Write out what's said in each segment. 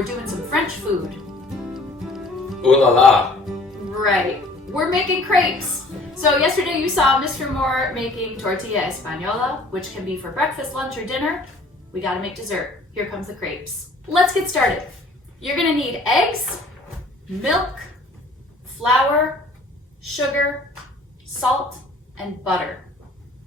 we're doing some French food. Ooh la la. Right. We're making crepes. So yesterday you saw Mr. Moore making tortilla española, which can be for breakfast, lunch, or dinner. We gotta make dessert. Here comes the crepes. Let's get started. You're gonna need eggs, milk, flour, sugar, salt, and butter.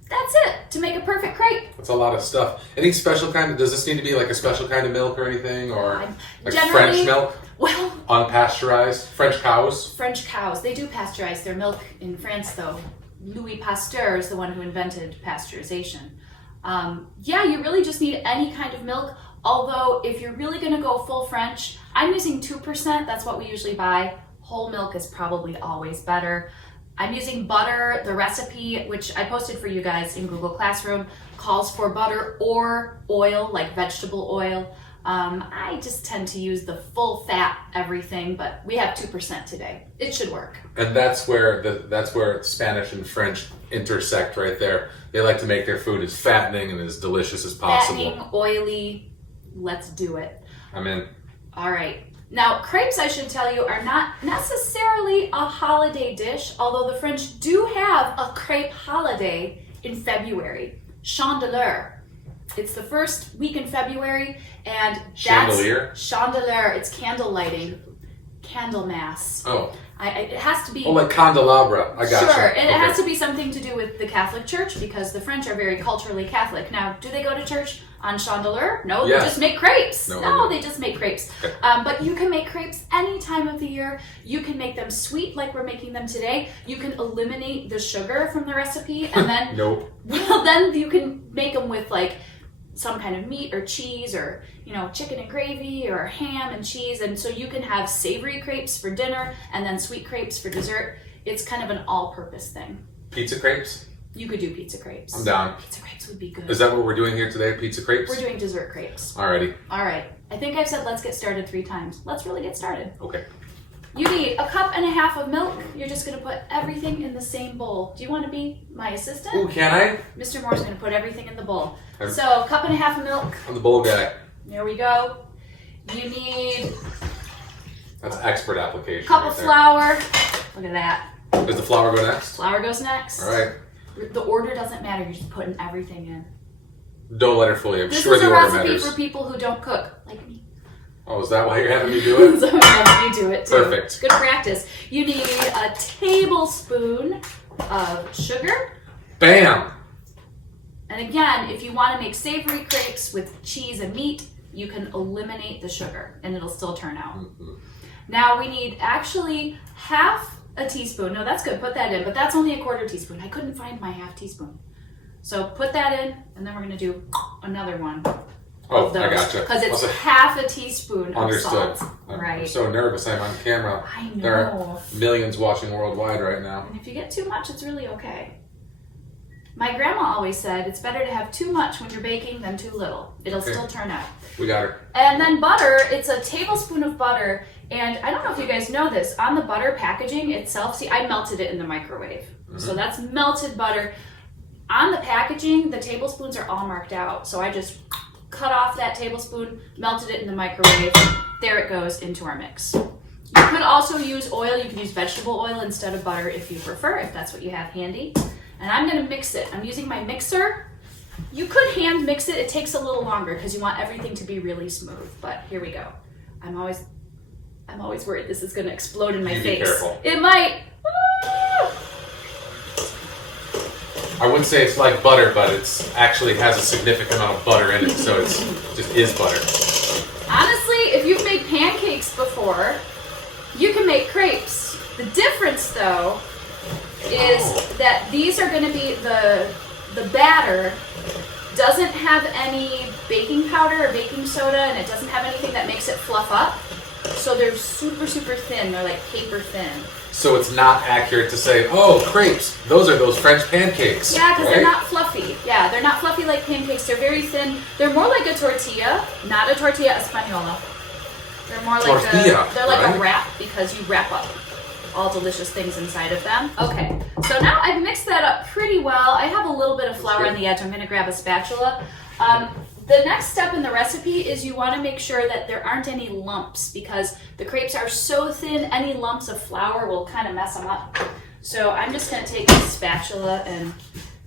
That's it to make a perfect crepe. That's a lot of stuff. Any special kind does this need to be like a special kind of milk or anything? Or like French milk? Well, unpasteurized? French cows? French cows. They do pasteurize their milk in France though. Louis Pasteur is the one who invented pasteurization. Yeah, you really just need any kind of milk. Although if you're really gonna go full French, I'm using 2%. That's what we usually buy. Whole milk is probably always better. I'm using butter. The recipe, which I posted for you guys in Google Classroom, calls for butter or oil, like vegetable oil. I just tend to use the full fat everything, but we have 2% today. It should work. And that's where Spanish and French intersect right there. They like to make their food as fattening and as delicious as possible. Fattening, oily, let's do it. I'm in. All right. Now, crepes, I should tell you, are not necessarily a holiday dish, although the French do have a crepe holiday in February, Chandeleur. It's the first week in February, and Chandelier? Chandeleur. It's candle lighting, candle mass. Oh. It has to be... Oh, like candelabra. I got Sure, you. and it has to be something to do with the Catholic Church, because the French are very culturally Catholic. Now, do they go to church on Chandeleur? No, Yes. They just make crepes. No, They just make crepes. Okay. But you can make crepes any time of the year. You can make them sweet like we're making them today. You can eliminate the sugar from the recipe, and then... Nope. Well, then you can make them with like some kind of meat or cheese, or chicken and gravy, or ham and cheese, and so you can have savory crepes for dinner and then sweet crepes for dessert. It's kind of an all-purpose thing. Pizza crepes? You could do pizza crepes. I'm down. Pizza crepes would be good. Is that what we're doing here today? Pizza crepes? We're doing dessert crepes. Alrighty. All right. I think I've said let's get started 3 times. Let's really get started. Okay. You need 1.5 cups of milk. You're just going to put everything in the same bowl. Do you want to be my assistant? Ooh, can I? Mr. Moore's going to put everything in the bowl. Okay. So 1.5 cups of milk. I'm the bowl guy. There we go. You need That's expert application. a cup right of there. flour. Look at that. Does the flour go next? Flour goes next. All right. The order doesn't matter. You're just putting everything in. Don't let her fool you. I'm This sure is the a order recipe matters. for people who don't cook, like me. Oh, is that why you're having me do it? So I'm having you do it too. Perfect. Good practice. You need a tablespoon of sugar. Bam! And again, if you want to make savory crepes with cheese and meat, you can eliminate the sugar and it'll still turn out. Mm-hmm. Now we need actually 1/2 teaspoon. No, that's good. Put that in, but that's only 1/4 teaspoon. I couldn't find my 1/2 teaspoon. So put that in, and then we're going to do another one. Oh, I gotcha. Because it's Also, 1/2 teaspoon of understood. salt. I'm Right. so nervous. I'm on camera. I know. There are millions watching worldwide right now. And if you get too much, it's really okay. My grandma always said it's better to have too much when you're baking than too little. It'll Okay. still turn out. We got her. And then butter, it's a tablespoon of butter. And I don't know if you guys know this, on the butter packaging itself, see, I melted it in the microwave. Mm-hmm. So that's melted butter. On the packaging, the tablespoons are all marked out. So I just cut off that tablespoon, melted it in the microwave. There it goes into our mix. You could also use oil. You can use vegetable oil instead of butter if you prefer, if that's what you have handy. And I'm gonna mix it. I'm using my mixer. You could hand mix it. It takes a little longer because you want everything to be really smooth. But here we go. I'm always worried this is gonna explode in my face. Be careful. It might. I would say it's like butter, but it's actually has a significant amount of butter in it, so it's just is butter. Honestly, if you've made pancakes before, you can make crepes. The difference, though, is that these are going to be the batter doesn't have any baking powder or baking soda, and it doesn't have anything that makes it fluff up. So they're super, super thin. They're like paper thin. So it's not accurate to say, oh, crepes, those are those French pancakes. Yeah, because right? they're not fluffy. Yeah, they're not fluffy like pancakes. They're very thin. They're more like a tortilla, not a tortilla española. They're more like Tortilla, they're like right? a wrap because you wrap up all delicious things inside of them. Okay, so now I've mixed that up pretty well. I have a little bit of flour on the edge. I'm going to grab a spatula. the next step in the recipe is you want to make sure that there aren't any lumps, because the crepes are so thin, any lumps of flour will kind of mess them up. So I'm just going to take a spatula and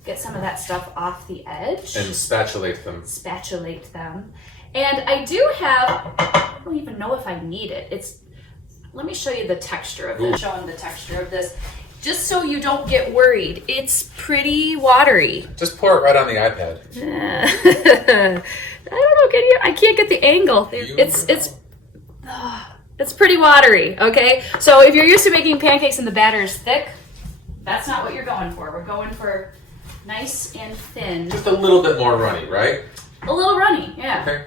get some of that stuff off the edge. And spatulate them. Spatulate them. And I do have, I don't even know if I need it. Let me show you the texture of this. Showing the texture of this. Just so you don't get worried. It's pretty watery. Just pour it right on the iPad. I don't know, I can't get the angle. It's pretty watery, okay? So if you're used to making pancakes and the batter is thick, that's not what you're going for. We're going for nice and thin. Just a little bit more runny, right? A little runny, yeah. Okay.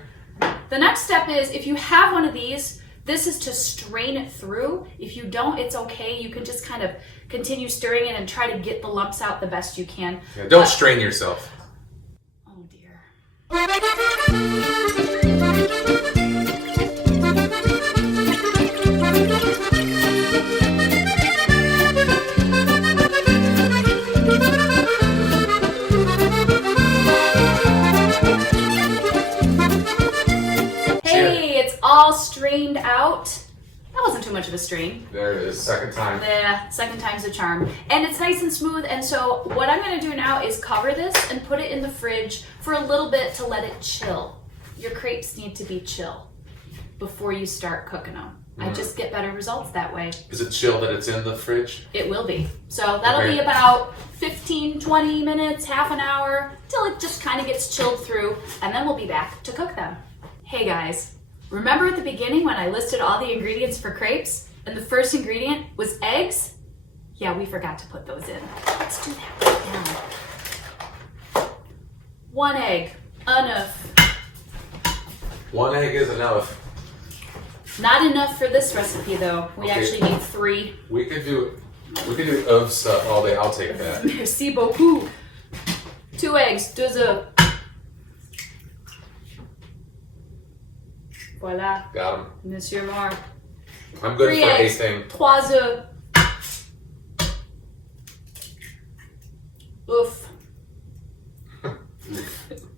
The next step is, if you have one of these, this is to strain it through. If you don't, it's okay. You can just kind of continue stirring it and try to get the lumps out the best you can. Yeah, don't strain yourself. Oh dear. All strained out. That wasn't too much of a strain. There it is, second time. Yeah, second time's a charm. And it's nice and smooth, and so what I'm going to do now is cover this and put it in the fridge for a little bit to let it chill. Your crepes need to be chill before you start cooking them. I just get better results that way. Is it chill that it's in the fridge? It will be. So that'll be about 15, 20 minutes, half an hour, till it just kind of gets chilled through, and then we'll be back to cook them. Hey guys. Remember at the beginning when I listed all the ingredients for crepes and the first ingredient was eggs? Yeah, we forgot to put those in. Let's do that right now. 1 egg, enough. 1 egg is enough. Not enough for this recipe though. We actually need 3. We could do of stuff all day. I'll take that. Merci beaucoup. 2 eggs, 2 œufs. Voilà. Got him. Monsieur Moore. I'm good 3 for eggs, anything. 3 œufs. Oof.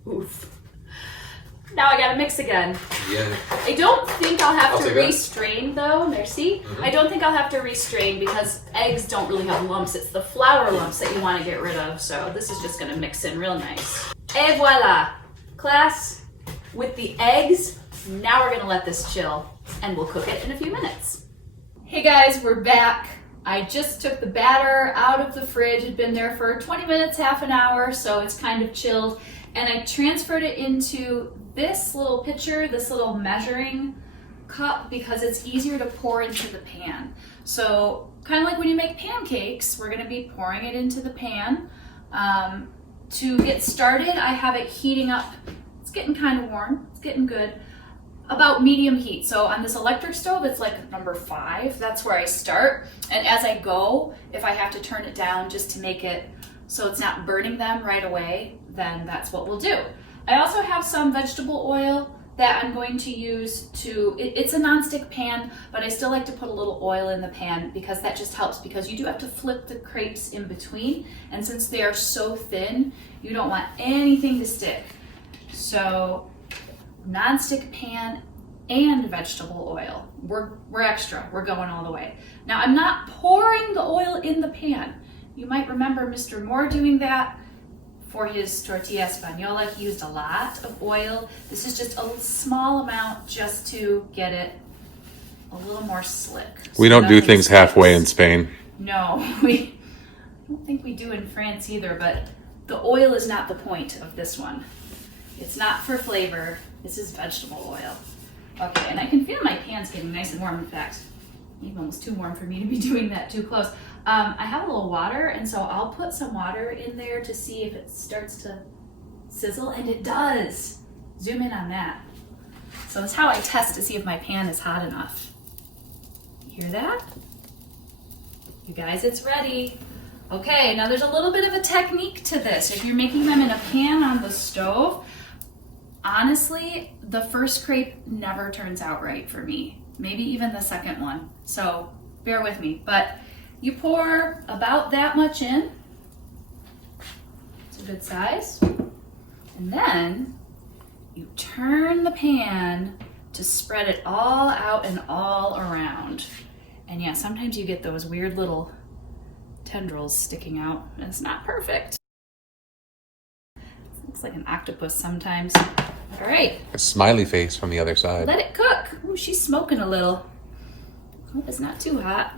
Oof. Now I gotta mix again. Yeah. I don't think I'll have to take that. restrain though, merci. I don't think I'll have to restrain because eggs don't really have lumps. It's the flour lumps that you want to get rid of. So this is just gonna mix in real nice. Et voila. Class, with the eggs, now we're gonna let this chill and we'll cook it in a few minutes. Hey guys, we're back. I just took the batter out of the fridge. It'd been there for 20 minutes, half an hour, so it's kind of chilled. And I transferred it into this little pitcher, this little measuring cup, because it's easier to pour into the pan. So kind of like when you make pancakes, we're gonna be pouring it into the pan. To get started, I have it heating up. It's getting kind of warm, it's getting good. About medium heat. So on this electric stove, it's like number 5. That's where I start. And as I go, if I have to turn it down just to make it so it's not burning them right away, then that's what we'll do. I also have some vegetable oil that I'm going to use to, it's a nonstick pan, but I still like to put a little oil in the pan because that just helps, because you do have to flip the crepes in between. And since they are so thin, you don't want anything to stick. So nonstick pan and vegetable oil. We're extra. We're going all the way. Now I'm not pouring the oil in the pan. You might remember Mr. Moore doing that for his tortilla española. He used a lot of oil. This is just a small amount just to get it a little more slick. We don't do things halfway in Spain. No, I don't think we do in France either, but the oil is not the point of this one. It's not for flavor. This is vegetable oil. Okay, and I can feel my pan's getting nice and warm. In fact, maybe almost too warm for me to be doing that too close. I have a little water, and so I'll put some water in there to see if it starts to sizzle, and it does. Zoom in on that. So that's how I test to see if my pan is hot enough. You hear that? You guys, it's ready. Okay, now there's a little bit of a technique to this. If you're making them in a pan on the stove, honestly, the first crepe never turns out right for me. Maybe even the second one. So bear with me. But you pour about that much in. It's a good size. And then you turn the pan to spread it all out and all around. And yeah, sometimes you get those weird little tendrils sticking out. It's not perfect. Looks like an octopus sometimes. All right. A smiley face from the other side. Let it cook. Ooh, she's smoking a little. Hope it's not too hot.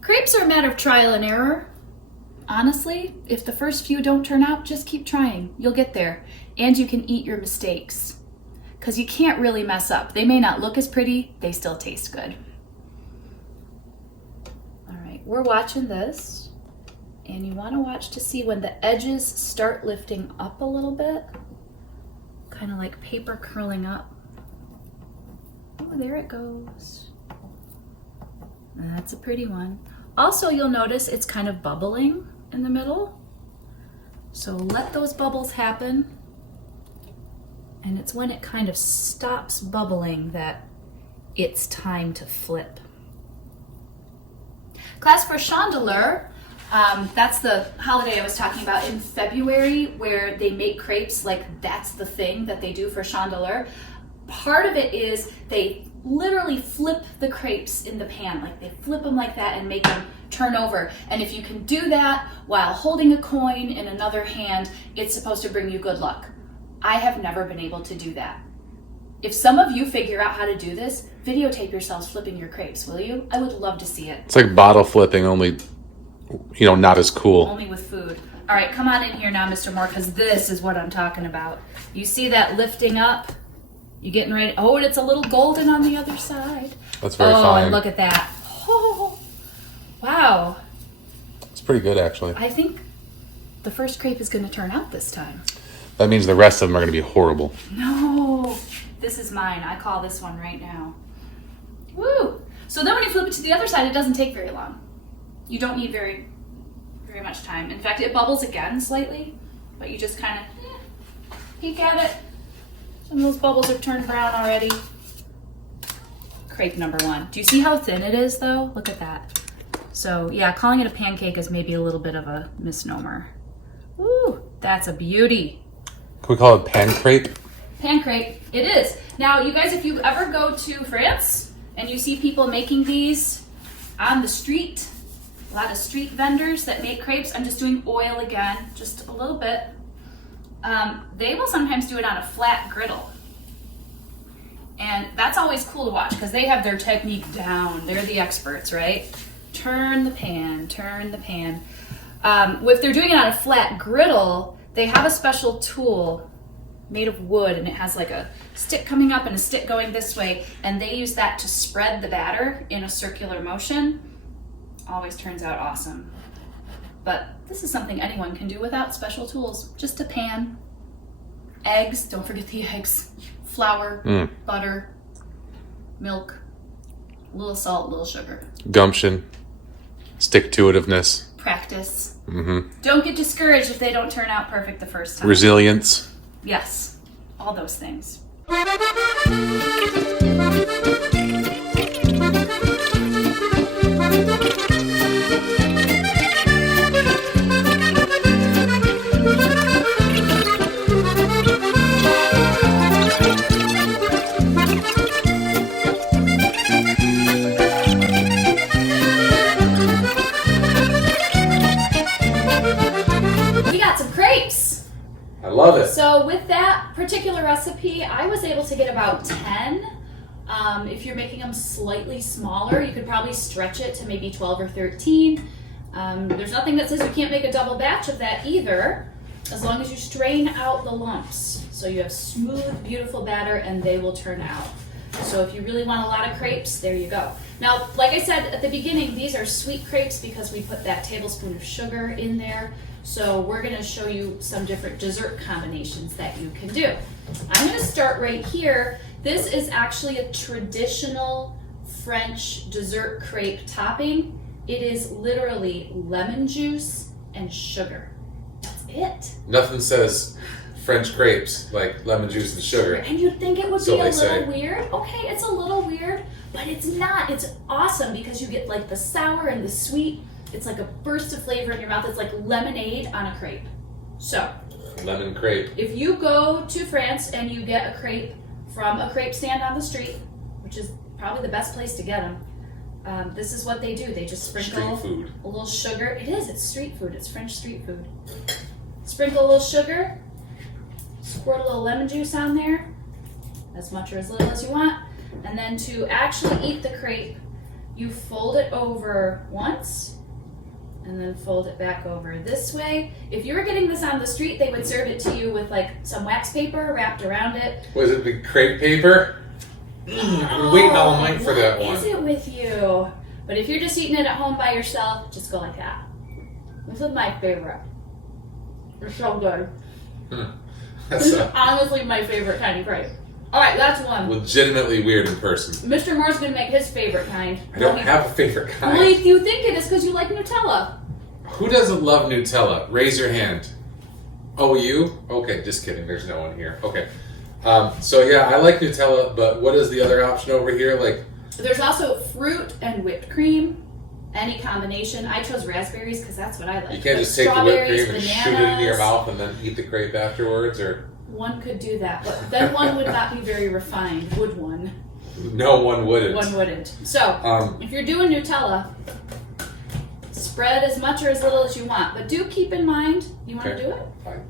Crepes are a matter of trial and error. Honestly, if the first few don't turn out, just keep trying. You'll get there. And you can eat your mistakes. Because you can't really mess up. They may not look as pretty, they still taste good. All right, we're watching this. And you want to watch to see when the edges start lifting up a little bit. Kind of like paper curling up. Oh, there it goes. That's a pretty one. Also, you'll notice it's kind of bubbling in the middle. So let those bubbles happen. And it's when it kind of stops bubbling that it's time to flip. Class for Chandeleur, that's the holiday I was talking about in February where they make crepes like that's the thing that they do for Chandeleur. Part of it is they literally flip the crepes in the pan, like they flip them like that and make them turn over. And if you can do that while holding a coin in another hand, it's supposed to bring you good luck. I have never been able to do that. If some of you figure out how to do this, videotape yourselves flipping your crepes, will you? I would love to see it. It's like bottle flipping, only, not as cool. Only with food. All right, come on in here now, Mr. Moore, because this is what I'm talking about. You see that lifting up? You getting ready? Oh, and it's a little golden on the other side. That's very fine. Oh, and look at that. Oh, wow. It's pretty good, actually. I think the first crepe is going to turn out this time. That means the rest of them are going to be horrible. No, this is mine. I call this one right now. Woo! So then when you flip it to the other side, it doesn't take very long. You don't need very much time. In fact, it bubbles again slightly, but you just kind of peek at it. Some of those bubbles have turned brown already. Crepe number one. Do you see how thin it is though? Look at that. So yeah, calling it a pancake is maybe a little bit of a misnomer. Ooh, that's a beauty. Can we call it pan crepe? Pan crepe, it is. Now you guys, if you ever go to France and you see people making these on the street, a lot of street vendors that make crepes, I'm just doing oil again, just a little bit. They will sometimes do it on a flat griddle. And that's always cool to watch because they have their technique down. They're the experts, right? Turn the pan, turn the pan. If they're doing it on a flat griddle, they have a special tool made of wood and it has like a stick coming up and a stick going this way, and they use that to spread the batter in a circular motion. Always turns out awesome. But this is something anyone can do without special tools. Just a pan, eggs, don't forget the eggs, flour, butter, milk, a little salt, a little sugar. Gumption, stick-to-itiveness. Practice. Mm-hmm. Don't get discouraged if they don't turn out perfect the first time. Resilience. Yes, all those things. Love it. So with that particular recipe, I was able to get about 10. If you're making them slightly smaller, you could probably stretch it to maybe 12 or 13. There's nothing that says you can't make a double batch of that either, as long as you strain out the lumps. So you have smooth, beautiful batter and they will turn out. So if you really want a lot of crepes, there you go. Now, like I said at the beginning, these are sweet crepes because we put that tablespoon of sugar in there. So we're going to show you some different dessert combinations that you can do. I'm going to start right here. This is actually a traditional French dessert crepe topping. It is literally lemon juice and sugar. That's it. Nothing says French crepes like lemon juice and sugar. And you'd think it would So be a they little say. weird. Okay, it's a little weird, but it's not. It's awesome because you get like the sour and the sweet. It's like a burst of flavor in your mouth. It's like lemonade on a crepe. So, Lemon crepe. If you go to France and you get a crepe from a crepe stand on the street, which is probably the best place to get them, this is what they do. They just sprinkle Street food. a little sugar. It is. It's street food. It's French street food. Sprinkle a little sugar. Squirt a little lemon juice on there, as much or as little as you want. And then to actually eat the crepe, you fold it over once and then fold it back over this way. If you were getting this on the street, they would serve it to you with like some wax paper wrapped around it. Was it the crepe paper? I'm waiting all night for that one. What is it with you? But if you're just eating it at home by yourself, just go like that. This is my favorite. It's so good. This is honestly my favorite kind of crepe. All right, that's one. Legitimately weird in person. Mr. Moore's gonna make his favorite kind. I don't have a favorite kind. Well, if you think it is because you like Nutella. Who doesn't love Nutella? Raise your hand. Oh, you? Okay, just kidding. There's no one here. Okay. So yeah, I like Nutella, but what is the other option over here? Like, there's also fruit and whipped cream. Any combination. I chose raspberries because that's what I like. you can't But just take the whipped cream and bananas, shoot it into your mouth and then eat the crepe afterwards, or One could do that, but then one would not be very refined, would one? no, one wouldn't. One wouldn't. So, if you're doing Nutella, spread as much or as little as you want, but do keep in mind, you want to do it?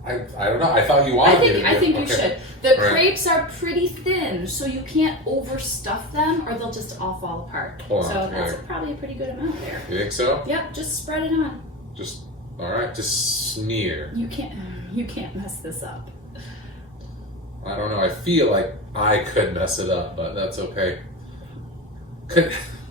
I don't know. I thought you wanted me to do it. I think you Okay. should. The Right. crepes are pretty thin, so you can't overstuff them or they'll just all fall apart. Hold So on, that's right. probably a pretty good amount there. You think so? Yep, just spread it on. Just all right. Just smear. You can't mess this up. I don't know. I feel like I could mess it up, but that's okay.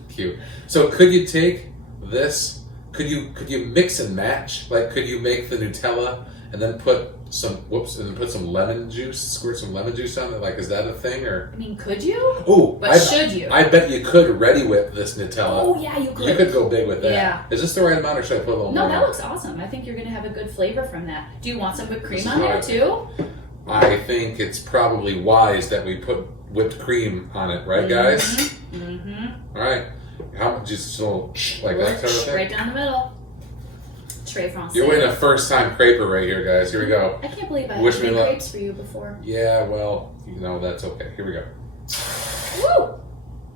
Cute. So could you take this? Could you mix and match? Like, could you make the Nutella and then put some lemon juice, squirt some lemon juice on it? Like, is that a thing or? I mean, could you? Oh, But should you? I bet you could ready whip this Nutella. Oh yeah, you could. You could go big with that. Yeah. Is this the right amount, or should I put a little No, more? that looks awesome. I think you're gonna have a good flavor from that. Do you want some whipped cream This is on there what too? I think it's probably wise that we put whipped cream on it, right, guys? Mm-hmm. All right. How much? Just a little like that kind of thing. Right down the middle. Très français. You're winning a first-time creper right here, guys. Here we go. I can't believe I Wish had me made luck. crepes for you before. Yeah, well, that's okay. Here we go. Woo!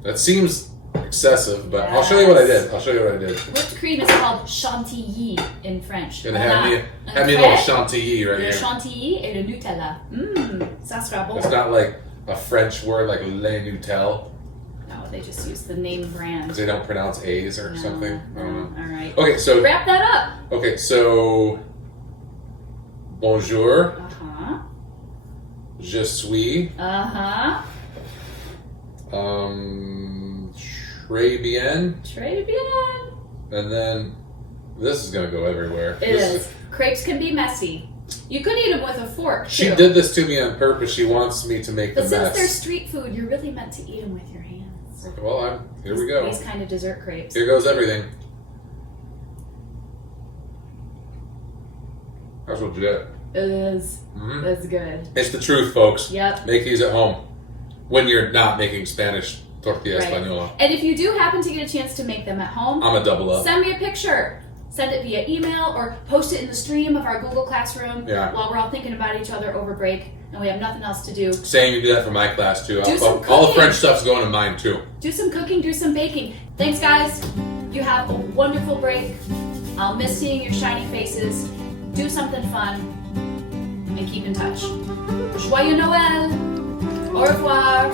That seems excessive, but I'll show you what I did. Whipped cream is called chantilly in French. Gonna have me a little chantilly right Le here. chantilly et le Nutella. Ça sera bon. It's not like a French word like le Nutel, No, they just use the name brand. because they don't pronounce A's or something. I don't know. All right. Okay, so Wrap that up. bonjour, Uh-huh. je suis, Uh-huh. très bien, Très bien. and then this is gonna go everywhere. It is. Crepes can be messy. You could eat them with a fork, She too. did this to me on purpose. She wants me to make But the since they're mess. street food, you're really meant to eat them with your hands. Well, here we go. These kind of dessert crepes. Here goes everything. That's legit. It is. Mhm. That's good. It's the truth, folks. Yep. Make these at home when you're not making Spanish tortilla Right. española. And if you do happen to get a chance to make them at home, I'm a double up. send me a picture. Send it via email or post it in the stream of our Google Classroom Yeah. while we're all thinking about each other over break and we have nothing else to do. Same, you do that for my class too. Do some All the cooking. French stuff's going to mine too. Do some cooking, do some baking. Thanks, guys. You have a wonderful break. I'll miss seeing your shiny faces. Do something fun and keep in touch. Joyeux Noël. Au revoir.